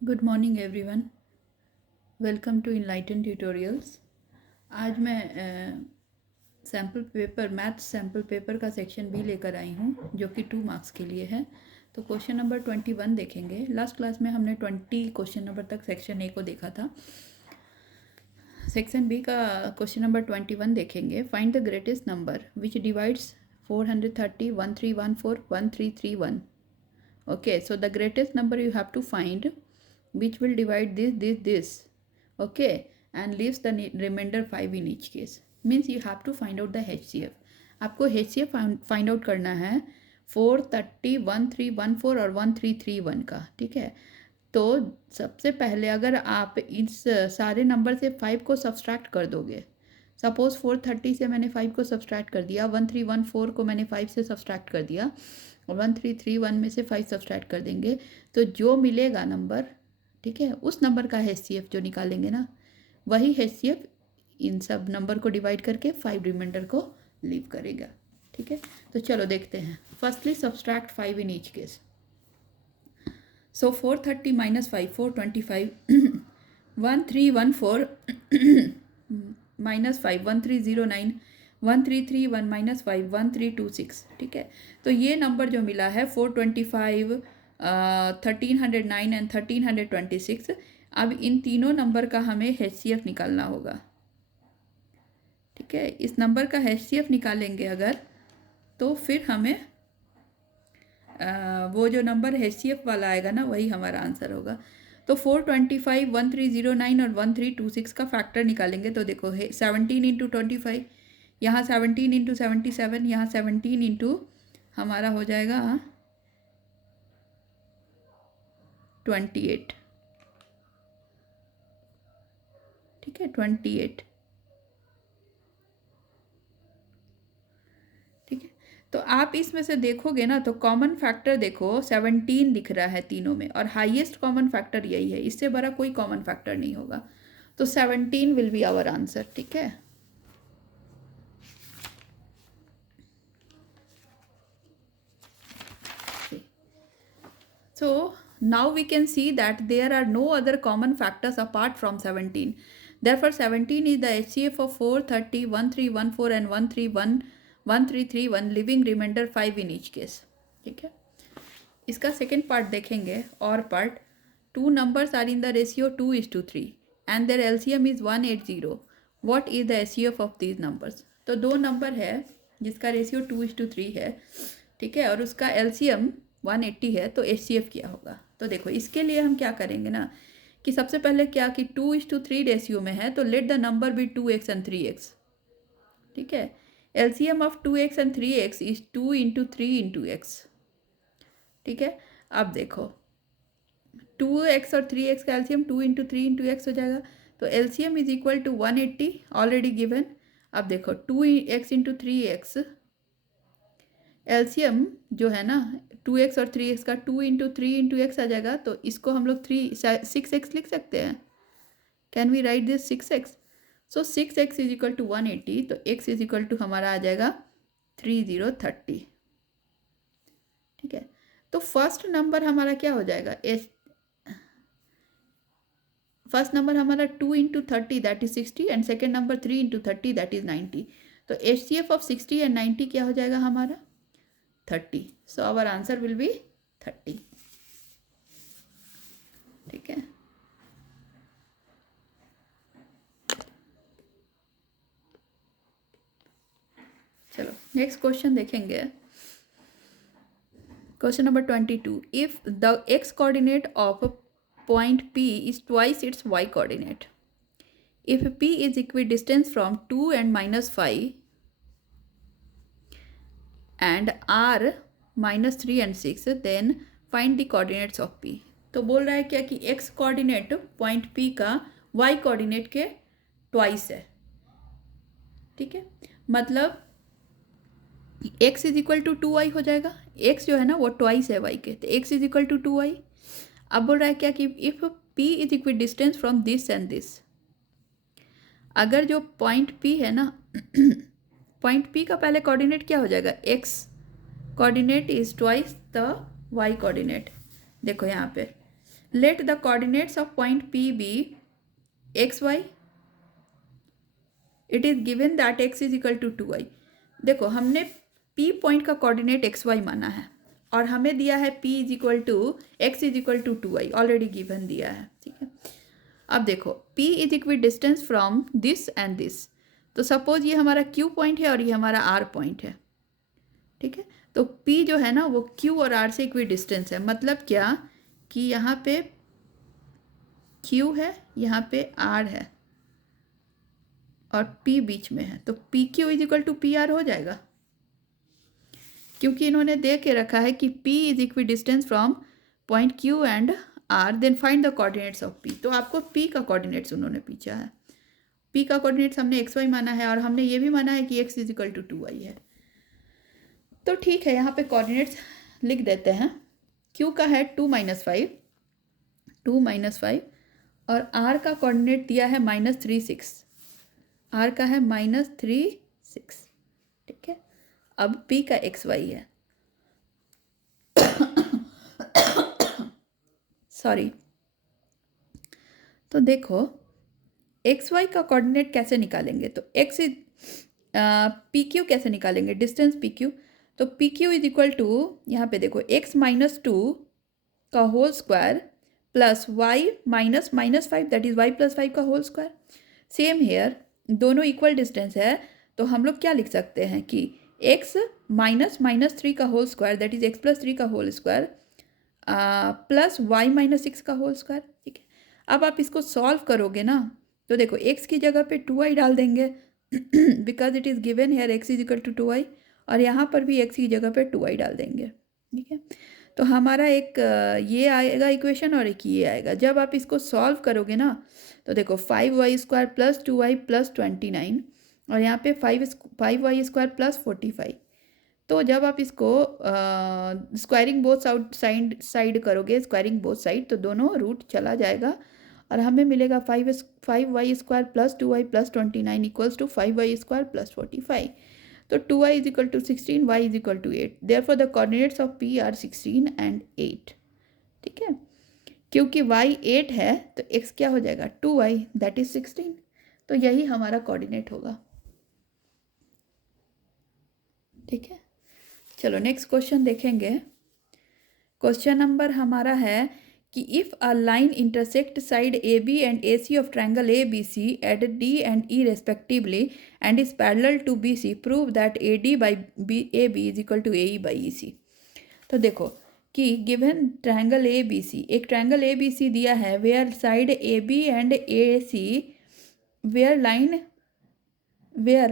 Good morning everyone, welcome to Enlighten tutorials. आज मैं sample paper maths sample paper का section b लेकर आई हूँ जो कि 2 मार्क्स के लिए है। तो क्वेश्चन नंबर 21 देखेंगे। लास्ट क्लास में हमने 20 क्वेश्चन नंबर तक सेक्शन ए को देखा था। सेक्शन बी का क्वेश्चन नंबर 21 देखेंगे। Find the greatest number which divides 430, 1314, 1331। Okay, so the greatest number you have to find which will divide this, okay, and leaves the remainder 5 in each case. Means you have to find out the HCF. आपको HCF find out करना है 430, 1314 और 1331 का। ठीक है, तो सबसे पहले अगर आप इस सारे नंबर से 5 को सब्सट्रैक्ट कर दोगे, सपोज 430 से मैंने 5 को सब्सट्रैक्ट कर दिया, 1314 को मैंने 5 से सब्सट्रैक्ट कर दिया और 1331 में से 5 सब्सट्रैक्ट कर देंगे, तो जो मिलेगा नंबर, ठीक है, उस नंबर का HCF जो निकालेंगे ना, वही HCF इन सब नंबर को डिवाइड करके 5 रिमाइंडर को लीव करेगा। ठीक है, तो चलो देखते हैं। Firstly subtract 5 in each case. So 430 minus 5, 425, 1314 minus 5, 1309, 1331 minus 5, 1326। ठीक है, तो ये नंबर जो मिला है 425, 1309 एंड 1326। अब इन तीनों नंबर का हमें HCF निकालना होगा। ठीक है, इस नंबर का HCF निकालेंगे अगर, तो फिर हमें वो जो नंबर HCF वाला आएगा ना, वही हमारा आंसर होगा। तो 425, 1309 और 1326 का फैक्टर निकालेंगे। तो देखो 17 इंटू 25, यहाँ 17 इंटू 77, यहाँ 17 इंटू हमारा हो जाएगा 28। ठीक है, 28। ठीक है, तो आप इसमें से देखोगे ना, तो कॉमन फैक्टर देखो 17 दिख रहा है तीनों में, और हाईएस्ट कॉमन फैक्टर यही है, इससे बड़ा कोई कॉमन फैक्टर नहीं होगा। तो 17 विल बी आवर आंसर। ठीक है, so now we can see that there are no other common factors apart from 17. Therefore 17 is the HCF of 430, 1314 and 1331, leaving remainder 5 in each case. ठीक है, इसका second part देखेंगे। और part, 2 numbers are in the ratio 2:3 and their LCM is 180. What is the HCF of these numbers? तो 2 number है जिसका ratio 2:3 है, ठीक है, और उसका LCM 180 है, तो HCF क्या होगा? तो देखो इसके लिए हम क्या करेंगे ना, कि सबसे पहले क्या कि 2:3 रेशियो में है, तो let the number be 2x and 3x। ठीक है, LCM of 2x and 3x is 2 into 3 into x। ठीक है, अब देखो 2x और 3x का एलसीएम 2 इंटू 3 इंटू एक्स हो जाएगा, तो LCM is equal to 180 already given. अब देखो 2x इंटू 3x, LCM जो है ना 2x और 3x का 2 इंटू 3 इंटू एक्स आ जाएगा, तो इसको हम लोग 6x लिख सकते हैं। Can we write this 6x? So 6x is equal to 180, तो x इज इक्वल टू हमारा आ जाएगा 3030। ठीक है, तो फर्स्ट नंबर हमारा क्या हो जाएगा? फर्स्ट नंबर हमारा 2 into 30 that is 60 and second number 3 into 30 that is 90। तो HCF ऑफ 60 एंड 90 क्या हो जाएगा हमारा? 30। So our answer will be 30। ठीक है, चलो नेक्स्ट क्वेश्चन देखेंगे। Question number 22। If the x coordinate of point P is twice its y coordinate, if P is equidistant from 2 and -5 and R -3 and 6, then find the coordinates of P। तो बोल रहा है क्या कि x coordinate point P का y coordinate के twice है। ठीक है, मतलब x is equal to 2y हो जाएगा। x जो है ना वो ट्वाइस है y के, तो x is equal to 2y। अब बोल रहा है क्या कि if P is equidistance from this and this, अगर जो पॉइंट P है ना पॉइंट P का पहले कोऑर्डिनेट क्या हो जाएगा? x coordinate is twice the y coordinate. देखो यहाँ पे let the coordinates of point p be x y, it is given that x is equal to 2y। देखो हमने p पॉइंट का कोऑर्डिनेट एक्स वाई माना है और हमें दिया है p is equal to x is equal to 2y, already given दिया है, ठीक है। अब देखो p is equidistant from this and this, तो सपोज ये हमारा q पॉइंट है और ये हमारा r पॉइंट है, ठीक है। तो p जो है ना वो q और r से इक्वी डिस्टेंस है, मतलब क्या कि यहाँ पे q है, यहाँ पे r है और p बीच में है, तो P Q is equal to p r हो जाएगा, क्योंकि इन्होंने दे के रखा है कि p is equidistant from point q and r, then find the coordinates of p। तो आपको p का कोऑर्डिनेट्स उन्होंने पूछा है, p का कोऑर्डिनेट्स हमने एक्स वाई माना है और हमने ये भी माना है कि x is equal to 2y है। तो ठीक है, यहाँ पे कोऑर्डिनेट्स लिख देते हैं। q का है 2 - 5, 2 - 5 और r का कोऑर्डिनेट दिया है -3 6, r का है -3 6, ठीक है। अब p का एक्स वाई है सॉरी। तो देखो एक्स वाई का कोऑर्डिनेट कैसे निकालेंगे, तो एक्स इज पी क्यू कैसे निकालेंगे, डिस्टेंस पी क्यू। तो P Q is equal to, यहाँ पे देखो x -2 का whole square plus y -5 that is y + 5 का होल स्क्वायर। सेम हेयर, दोनों इक्वल डिस्टेंस है, तो हम लोग क्या लिख सकते हैं कि x -3 का whole square that is x + 3 का होल स्क्वायर प्लस y -6 का होल स्क्वायर, ठीक है। अब आप इसको सॉल्व करोगे ना, तो देखो x की जगह पे 2y डाल देंगे because it is given here x is equal to 2y, और यहाँ पर भी x की जगह पे 2y डाल देंगे, ठीक है। तो हमारा एक ये आएगा इक्वेशन और एक ये आएगा। जब आप इसको सॉल्व करोगे ना, तो देखो 5y² + 2y + 29 और यहाँ पे 5y² + 45। तो जब आप इसको स्क्वायरिंग बोथ साइड करोगे, स्क्वायरिंग बोथ साइड, तो दोनों रूट चला जाएगा और हमें मिलेगा 5y² + 2y + 29 equals to 5y² + 45। तो 2y is equal to 16, y is equal to 8, therefore the coordinates of p are 16 and 8, ठीक है। क्योंकि y 8 है तो x क्या हो जाएगा 2y दैट इज 16, तो यही हमारा कोऑर्डिनेट होगा, ठीक है। चलो नेक्स्ट क्वेश्चन देखेंगे। क्वेश्चन नंबर हमारा है कि if a line intersect side A B and A C of triangle A B C at D and E respectively and is parallel to B C, prove that A D by B A B is equal to A E by E C. तो देखो कि given triangle A B C, एक triangle A B C दिया है where side A B and A C where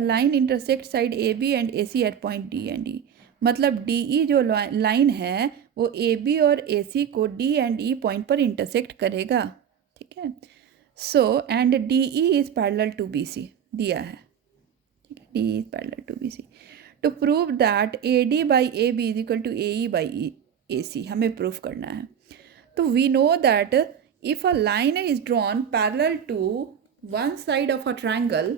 line intersect side A B and A C at point D and E, मतलब D ई जो line है वो A B और A C को D and E point पर intersect करेगा, ठीक है। So and D E is parallel to B C दिया है, ठीक है, D is parallel to B C. To prove that A D by A B is equal to A E by A C हमें proof करना है। तो we know that if a line is drawn parallel to one side of a triangle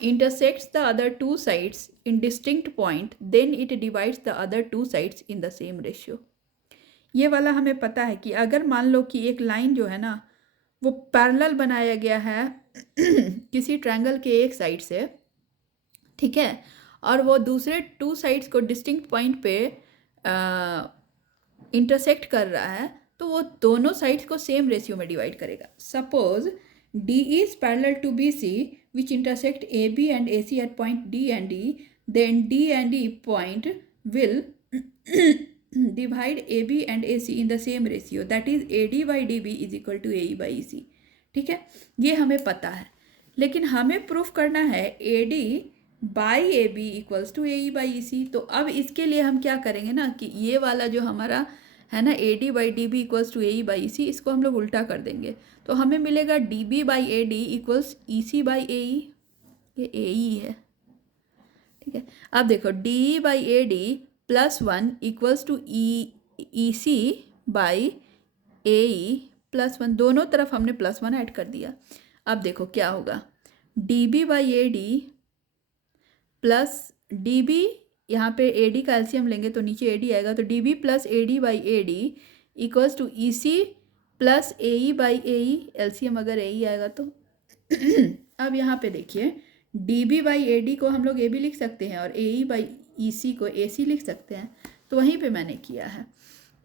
intersects the other two sides in distinct point, then it divides the other two sides in the same ratio। ये वाला हमें पता है कि अगर मान लो कि एक लाइन जो है ना वो पैरेलल बनाया गया है किसी ट्रायंगल के एक साइड से, ठीक है, और वो दूसरे टू साइड्स को डिस्टिंक्ट पॉइंट पे इंटरसेक्ट कर रहा है, तो वो दोनों साइड्स को सेम रेशियो में डिवाइड करेगा। Suppose D is parallel to B C which intersect AB and AC at point D and E, then D and E point will divide AB and AC in the same ratio, that is AD by DB is equal to AE by EC, ठीक है। ये हमें पता है, लेकिन हमें proof करना है AD by AB equals to AE by EC। तो अब इसके लिए हम क्या करेंगे ना कि ये वाला जो हमारा है ना AD by DB equals to AE by EC, इसको हम लोग उल्टा कर देंगे, तो हमें मिलेगा DB by AD equals EC by AE, ये AE है, ठीक है। अब देखो DE by AD +1 equals to EC by AE +1, दोनों तरफ हमने +1 ऐड कर दिया। अब देखो क्या होगा, DB by AD plus DB, यहाँ पे AD का एलसीएम लेंगे तो नीचे AD आएगा, तो DB + AD by AD equals to E C plus A E by A E, LCM अगर ए ई आएगा तो अब यहाँ पे देखिए D B by A D को हम लोग ए बी लिख सकते हैं और ए ई बाई ई सी को ए सी लिख सकते हैं, तो वहीं पे मैंने किया है।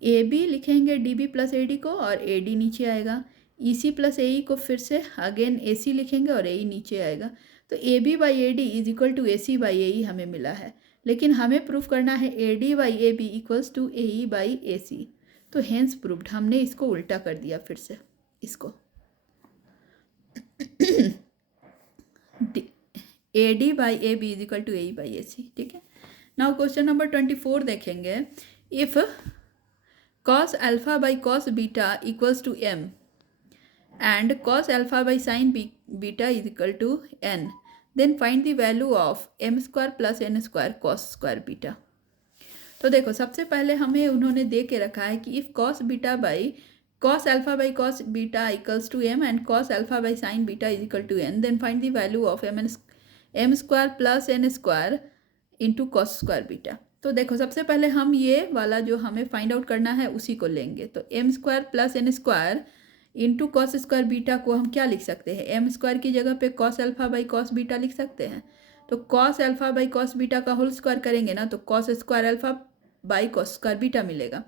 ए बी लिखेंगे D B plus A D को और ए डी नीचे आएगा, ई सी प्लस ए ई को फिर से अगेन ए सी लिखेंगे और ए ई नीचे आएगा। तो A B by A D is equal to A C by A E हमें मिला है, लेकिन हमें प्रूफ करना है A D by A B equals to A E by A C. तो हेंस प्रूव्ड, हमने इसको उल्टा कर दिया फिर से इसको A D by A B is equal to A E by A C. ठीक है, नाउ क्वेश्चन नंबर 24 देखेंगे। If cos alpha by cos beta equals to m and cos alpha by sin beta is equal to n, then find the value of m square plus n square cos square beta। तो देखो सबसे पहले हमें उन्होंने दे के रखा है कि if cos beta by cos alpha by cos beta equals to m and cos alpha by sin beta is equal to n, then find the value of m square plus n square into cos square beta। तो देखो सबसे पहले हम ये वाला जो हमें find out करना है उसी को लेंगे। तो m square plus n square into cos square beta को हम क्या लिख सकते हैं, एम स्क्वायर की जगह पे cos alpha by cos beta लिख सकते हैं। तो cos alpha by cos beta का होल स्क्वायर करेंगे ना, तो cos square alpha by cos square beta मिलेगा,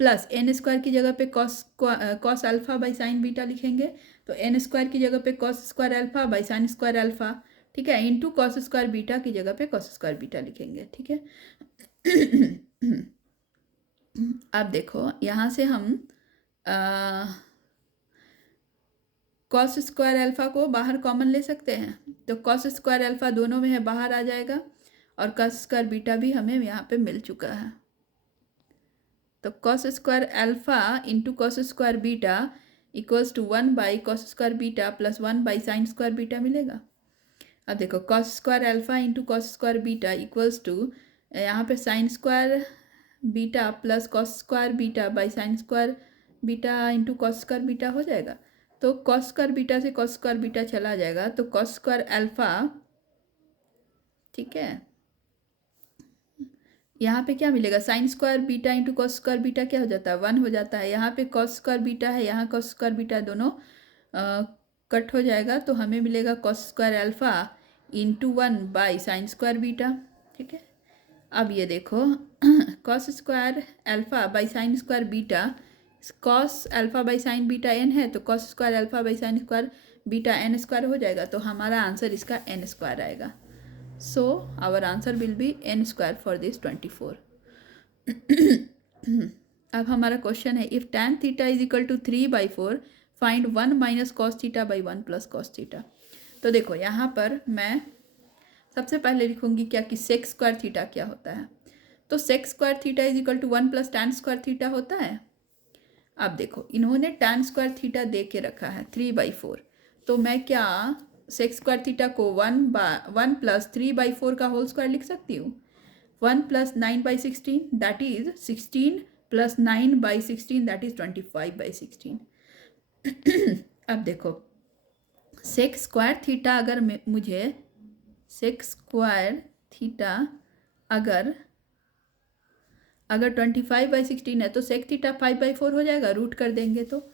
प्लस एन स्क्वायर की जगह पे cos alpha by sine beta लिखेंगे। तो एन स्क्वायर की जगह पे cos square alpha by sine square alpha, ठीक है, इंटू कॉस स्क्वायर बीटा की जगह पे कॉस स्क्वायर बीटा लिखेंगे। ठीक है, अब देखो यहाँ से हम कॉस स्क्वायर अल्फा को बाहर कॉमन ले सकते हैं। तो कॉस स्क्वायर अल्फा दोनों में है, बाहर आ जाएगा, और कॉस स्क्वायर बीटा भी हमें यहाँ पे मिल चुका है। तो cos square alpha into cos square beta equals to 1 by cos square beta plus 1 by sine square beta मिलेगा। अब देखो cos square alpha into cos square beta equals to यहाँ पे sine square beta plus cos square beta by sine square beta into cos square beta हो जाएगा। तो cos square beta से cos square beta चला जाएगा, तो कॉस स्क्वायर अल्फा, ठीक है, यहाँ पे क्या मिलेगा, sign square beta into cos square beta क्या हो जाता है, 1 हो जाता है। यहाँ पे कॉस स्क्वायर बीटा है, यहाँ कॉस स्क्वायर बीटा, दोनों कट हो जाएगा, तो हमें मिलेगा cos square alpha into 1 by sine square beta. ठीक है, अब ये देखो cos square alpha by sine square beta, cos alpha by sine beta n है, तो cos square alpha by sine square beta n square हो जाएगा। तो हमारा आंसर इसका एन स्क्वायर आएगा। So our answer will be n square for this 24। अब हमारा क्वेश्चन है, if tan theta is equal to 3/4 find 1 minus cos theta by 1 plus cos theta. तो देखो यहाँ पर मैं सबसे पहले लिखूंगी क्या कि सेक स्क्वायर थीटा क्या होता है। तो sec square theta is equal to 1 plus tan square theta होता है। अब देखो इन्होंने टैन स्क्वायर थीटा दे के रखा है 3/4, तो मैं क्या सेक स्क्वायर थीटा को 1 प्लस 3/4 का होल स्क्वायर लिख सकती हूँ। 1 plus 9/16 that is 16 plus 9/16 that is 25/16। अब देखो सेक स्क्वायर थीटा अगर मुझे सेक स्क्वायर थीटा अगर 25/16 है तो सेक थीटा 5/4 हो जाएगा, रूट कर देंगे तो।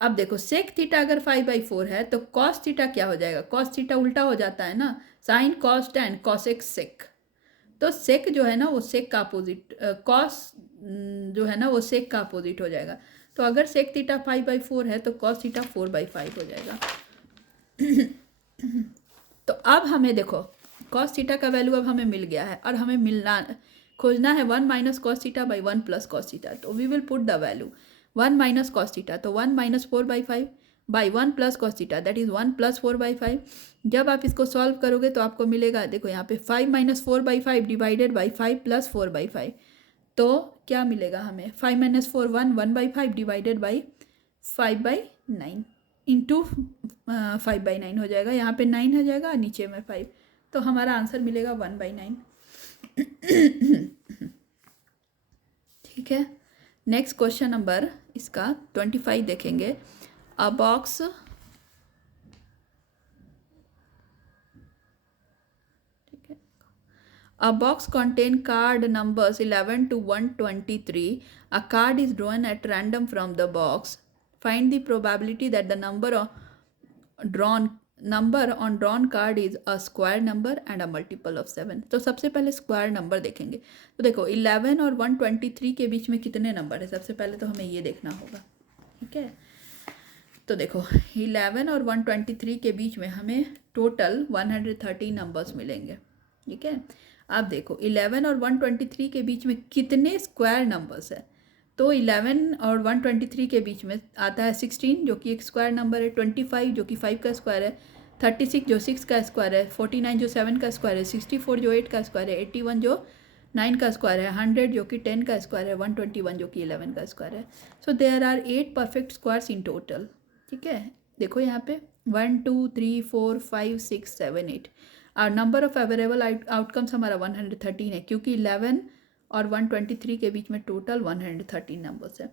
अब देखो सेक थीटा अगर 5/4 है तो कॉस थीटा क्या हो जाएगा, कॉस थीटा उल्टा हो जाता है ना, sine cos tan cosec sec. तो सेक जो है ना वो सेक का अपोजिट, कॉस जो है ना वो सेक का अपोजिट हो जाएगा। तो अगर सेक थीटा 5/4 है तो कॉस थीटा 4/5 हो जाएगा। तो अब हमें देखो कॉस थीटा का वैल्यू अब हमें मिल गया है, और हमें खोजना है 1 minus cos theta by 1 plus cos theta. तो we will put the value 1 minus cos theta, तो 1 minus 4/5 by 1 plus cos theta that is 1 plus 4/5। जब आप इसको सॉल्व करोगे तो आपको मिलेगा, देखो यहाँ पे 5 माइनस 4/5 डिवाइडेड बाई 5 प्लस 4/5, तो क्या मिलेगा हमें 5 माइनस 4 1/5 डिवाइडेड बाई 5/9 इंटू 5/9 हो जाएगा। यहाँ पे 9 हो जाएगा, नीचे में 5, तो हमारा आंसर मिलेगा 1/9। ठीक है, नेक्स्ट क्वेश्चन नंबर इसका 25 देखेंगे। अ बॉक्स ठीक है, अ box contain card numbers 11 to 123 A card is drawn at random from the box. Find the probability that the number on drawn card is a square number and a multiple of 7. तो सबसे पहले square number देखेंगे. तो देखो 11 और 123 के बीच में कितने नंबर है, सबसे पहले तो हमें ये देखना होगा. ठीक है, तो देखो 11 और 123 के बीच में हमें टोटल 130 नंबर्स मिलेंगे. ठीक है, अब देखो 11 और 123 के बीच में कितने स्क्वायर नंबर्स है. तो 11 और 123 के बीच में आता है 16 जो कि एक स्क्वायर नंबर है, 25 जो कि 5 का स्क्वायर है, 36 जो 6 का स्क्वायर है, 49 जो 7 का स्क्वायर है, 64 जो 8 का स्क्वायर है, 81 जो 9 का स्क्वायर है, 100 जो कि 10 का स्क्वायर है, 121 जो कि 11 का स्क्वायर है. So there are 8 perfect squares in total. ठीक है, देखो यहाँ पे 1 2 3 4 5 6 7 8 और नंबर ऑफ अवेलेबल आउटकम्स हमारा 113 है क्योंकि 11 और 123 के बीच में टोटल 113 नंबर्स है.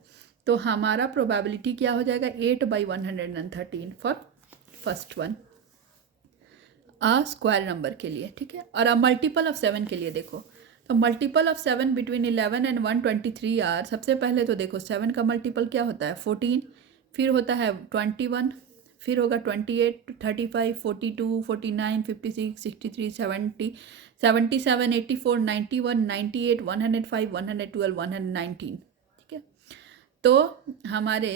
तो हमारा प्रोबेबिलिटी क्या हो जाएगा 8/113 for first one a square number के लिए. ठीक है, और अ मल्टीपल ऑफ 7 के लिए देखो, तो multiple of 7 between 11 and 123 are. सबसे पहले तो देखो 7 का मल्टीपल क्या होता है 14, फिर होता है 21, फिर होगा 28 35 42 49 56 63 70 77 84 91 98 105 112 119. ठीक है, तो हमारे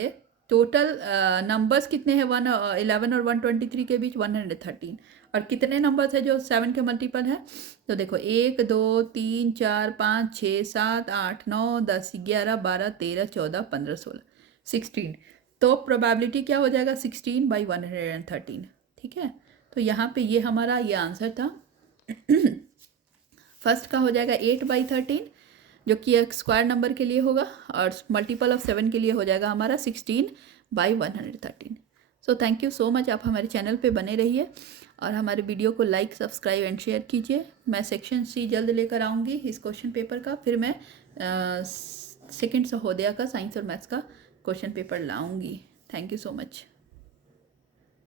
टोटल नंबर्स कितने हैं 11 और 123 के बीच 113. और कितने नंबर्स है जो 7 के मल्टीपल है, तो देखो 1 2 3 4 5 6 7 8 9 10 11 12 13 14 15 16 16. तो प्रोबेबिलिटी क्या हो जाएगा 16/113. ठीक है, तो यहाँ पे ये हमारा ये आंसर था. फर्स्ट का हो जाएगा 8/13 जो कि एक स्क्वायर नंबर के लिए होगा और मल्टीपल ऑफ 7 के लिए हो जाएगा हमारा 16/113. So thank you so much. आप हमारे चैनल पे बने रहिए और हमारे वीडियो को लाइक सब्सक्राइब एंड शेयर कीजिए. मैं सेक्शन सी जल्द लेकर आऊँगी इस क्वेश्चन पेपर का, फिर मैं सेकेंड सहोदया का साइंस और मैथ्स का क्वेश्चन पेपर लाऊंगी. Thank you so much.